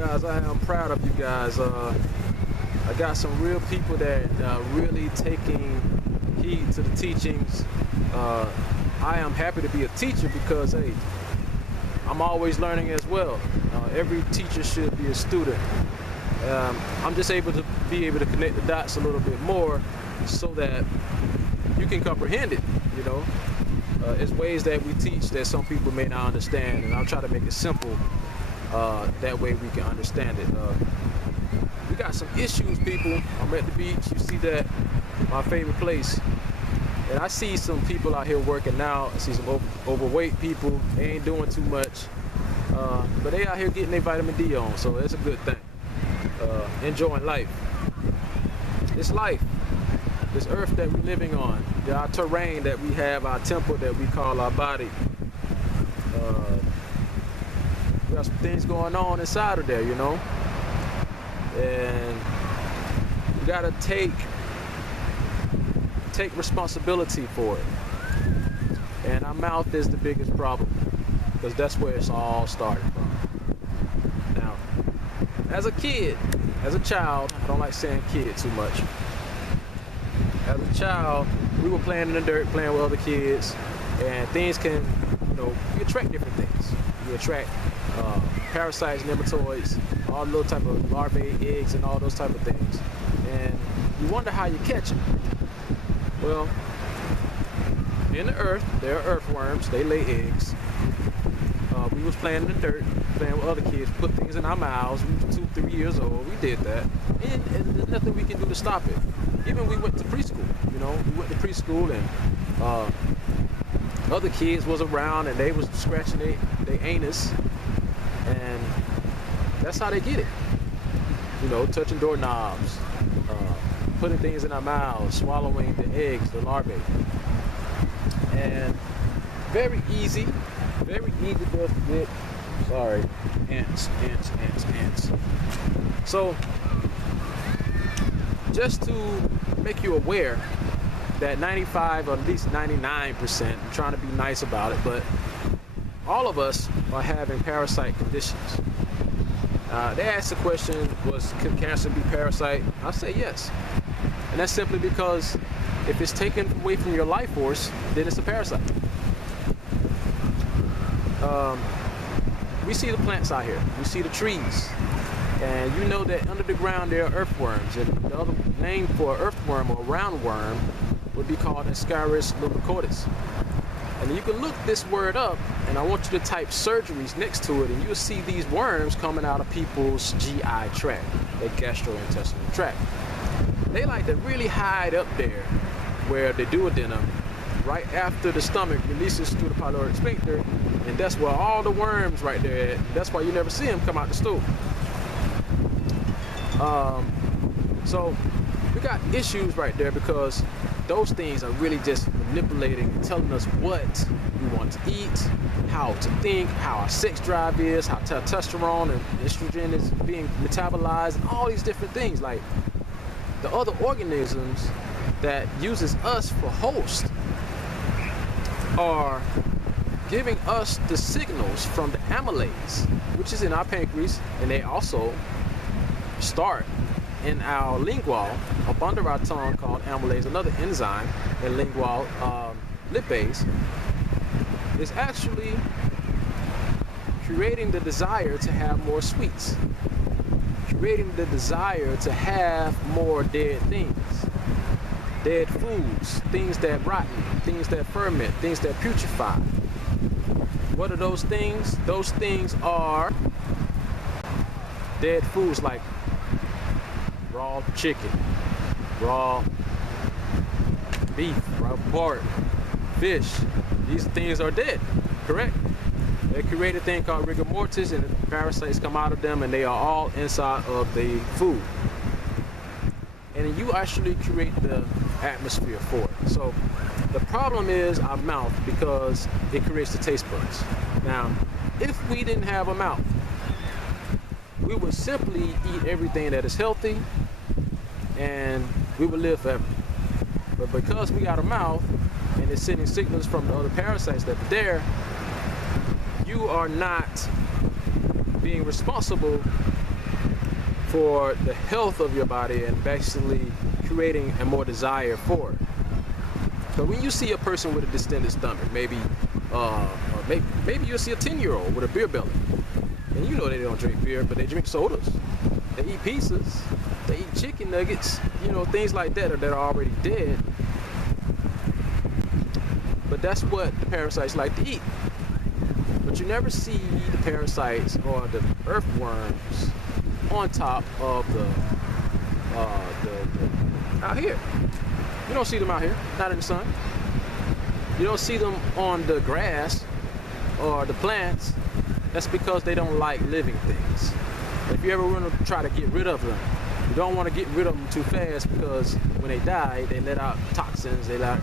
guys. I am proud of you guys. I got some real people that really taking heed to the teachings. I am happy to be a teacher because, hey, I'm always learning as well. Every teacher should be a student. I'm just able to connect the dots a little bit more so that you can comprehend it, you know. It's ways that we teach that some people may not understand, and I'll try to make it simple. That way we can understand it. We got some issues, people. I'm at the beach. You see that, my favorite place. And I see some people out here working out. I see some overweight people. They ain't doing too much. But they out here getting their vitamin D on, so that's a good thing. Enjoying life. It's life. This earth that we're living on. Our terrain that we have, our temple that we call our body. We got some things going on inside of there, you know. And you gotta take responsibility for it. And our mouth is the biggest problem, because that's where it's all started from. Now, as a child, I don't like saying kid too much. As a child, we were playing in the dirt, playing with other kids, and things can, you know, you attract different things. You attract parasites, nematoids, all little type of larvae, eggs, and all those type of things. And you wonder how you catch them. Well, in the earth, there are earthworms. They lay eggs. We was playing in the dirt, playing with other kids, put things in our mouths. We were 2, 3 years old. We did that, and there's nothing we can do to stop it. Even we went to preschool. You know, we went to preschool, and other kids was around, and they was scratching their anus, and that's how they get it. You know, touching doorknobs, putting things in our mouths, swallowing the eggs, the larvae. And very easy for us to get, sorry, ants. So, just to make you aware that 95 or at least 99%, I'm trying to be nice about it, but all of us are having parasite conditions. They asked the question, can cancer be parasite? I say yes. And that's simply because if it's taken away from your life force, then it's a parasite. We see the plants out here. We see the trees. And you know that under the ground there are earthworms. And the other name for earthworm or roundworm would be called Ascaris lumbricoides. And you can look this word up, and I want you to type surgeries next to it, and you'll see these worms coming out of people's GI tract, their gastrointestinal tract. They like to really hide up there where the duodenum, right after the stomach releases through the pyloric sphincter, and that's where all the worms right there at. That's why you never see them come out the stool. So we got issues right there because those things are really just manipulating and telling us what we want to eat, how to think, how our sex drive is, how testosterone and estrogen is being metabolized, and all these different things. Like the other organisms that uses us for host are giving us the signals from the amylase, which is in our pancreas, and they also start in our lingual, up under our tongue, called amylase, another enzyme in lingual, lipase, is actually creating the desire to have more sweets, creating the desire to have more dead things, dead foods, things that rotten, things that ferment, things that putrefy. What are those things? Those things are dead foods like raw chicken, raw beef, raw pork, fish. These things are dead, correct? They create a thing called rigor mortis, and the parasites come out of them, and they are all inside of the food. And you actually create the atmosphere for it. So the problem is our mouth, because it creates the taste buds. Now, if we didn't have a mouth, we would simply eat everything that is healthy, and we would live forever. But because we got a mouth, and it's sending signals from the other parasites that are there, you are not being responsible for the health of your body and basically creating a more desire for it. So when you see a person with a distended stomach, maybe you'll see a 10-year-old with a beer belly, and you know they don't drink beer, but they drink sodas, they eat pizzas, they eat chicken nuggets, you know, things like that are already dead. But that's what the parasites like to eat. But you never see the parasites or the earthworms on top of the out here. You don't see them out here, not in the sun. You don't see them on the grass or the plants. That's because they don't like living things. If you ever want to try to get rid of them, you don't want to get rid of them too fast, because when they die, they let out toxins, they let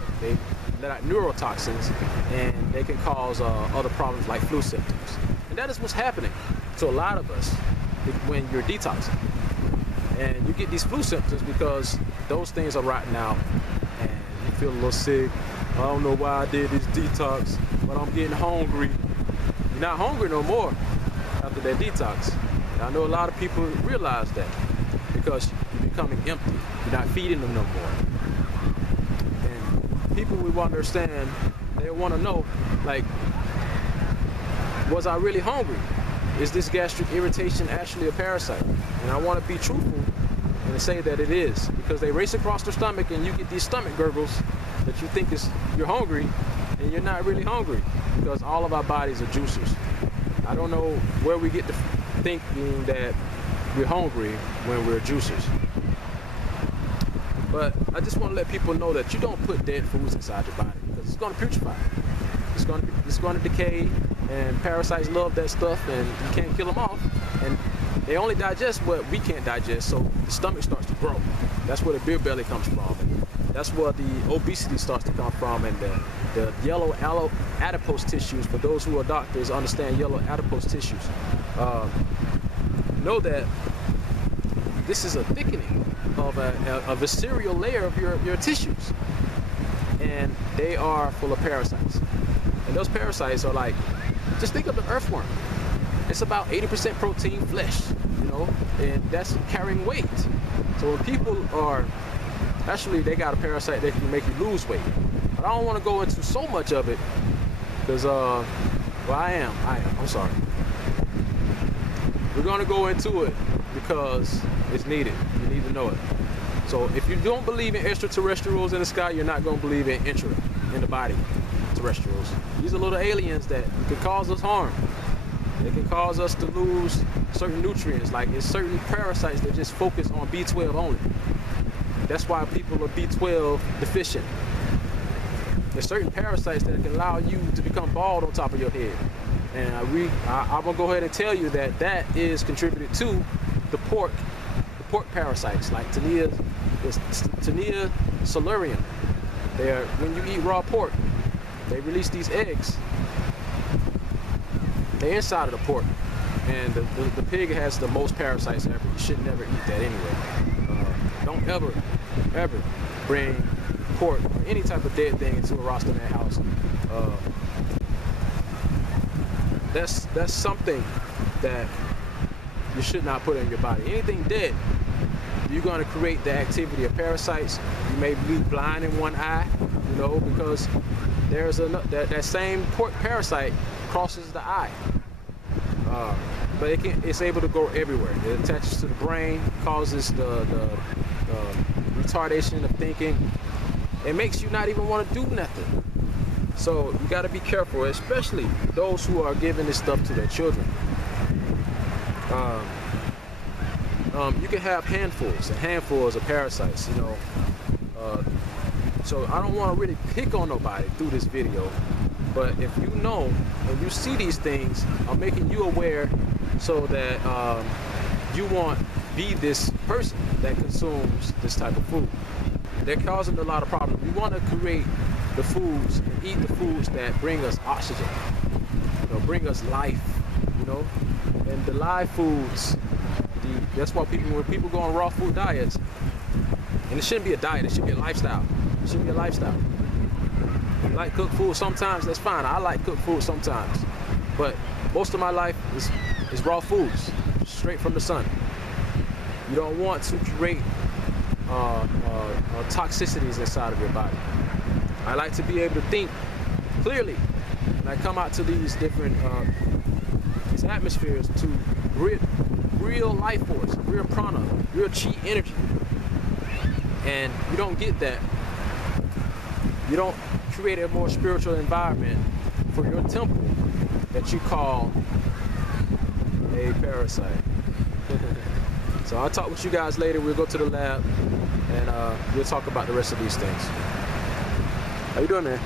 out neurotoxins, and they can cause other problems like flu symptoms. And that is what's happening to a lot of us when you're detoxing. And you get these flu symptoms because those things are rotting out, and you feel a little sick. I don't know why I did this detox, but I'm getting hungry. You're not hungry no more after that detox. And I know a lot of people realize that, because you're becoming empty. You're not feeding them no more. And people we want to understand, they want to know, like, was I really hungry? Is this gastric irritation actually a parasite? And I want to be truthful and say that it is, because they race across the stomach and you get these stomach gurgles that you think you're hungry, and you're not really hungry, because all of our bodies are juicers. I don't know where we get to thinking that we're hungry when we're juicers. But I just want to let people know that you don't put dead foods inside your body, because it's going to putrefy. It's going to decay, and parasites love that stuff, and you can't kill them off. And they only digest what we can't digest, so the stomach starts to grow. That's where the beer belly comes from. That's where the obesity starts to come from, and the yellow adipose tissues. For those who are doctors, understand yellow adipose tissues. Know that this is a thickening of a visceral layer of your tissues, and they are full of parasites. And those parasites are like, just think of the earthworm. It's about 80% protein flesh, you know, and that's carrying weight. So when people are, actually they got a parasite that can make you lose weight. But I don't want to go into so much of it, because, well, I'm sorry. We're going to go into it because it's needed. You need to know it. So if you don't believe in extraterrestrials in the sky, you're not going to believe in in the body terrestrials. These are little aliens that could cause us harm. They can cause us to lose certain nutrients, like it's certain parasites that just focus on B12 only. That's why people are B12 deficient. There's certain parasites that can allow you to become bald on top of your head. And I'm gonna go ahead and tell you that is contributed to the pork parasites, like Taenia salarium. When you eat raw pork, they release these eggs. They're inside of the pork, and the pig has the most parasites ever. You should never eat that anyway. Don't ever bring pork or any type of dead thing into a roster house. That's something that you should not put in your body. Anything dead, you're going to create the activity of parasites. You may be blind in one eye, you know, because there's that same pork parasite crosses the eye. But it's able to go everywhere. It attaches to the brain, causes the retardation of thinking. It makes you not even want to do nothing. So you got to be careful, especially those who are giving this stuff to their children. You can have handfuls and handfuls of parasites, you know. So I don't want to really pick on nobody through this video, but if you know and you see these things, I'm making you aware so that you won't be this person that consumes this type of food. They're causing a lot of problems. We want to create the foods and eat the foods that bring us oxygen, you know, bring us life, you know. And the live foods, that's why when people go on raw food diets, and it shouldn't be a diet, it should be a lifestyle. It should be a lifestyle. You like cooked food sometimes, that's fine. I like cooked food sometimes. But most of my life is raw foods, straight from the sun. You don't want to create toxicities inside of your body. I like to be able to think clearly when I come out to these different these atmospheres to real life force, real prana, real chi energy. And you don't get that. You don't create a more spiritual environment for your temple that you call a parasite. So I'll talk with you guys later. We'll go to the lab and we'll talk about the rest of these things. How you doing, man?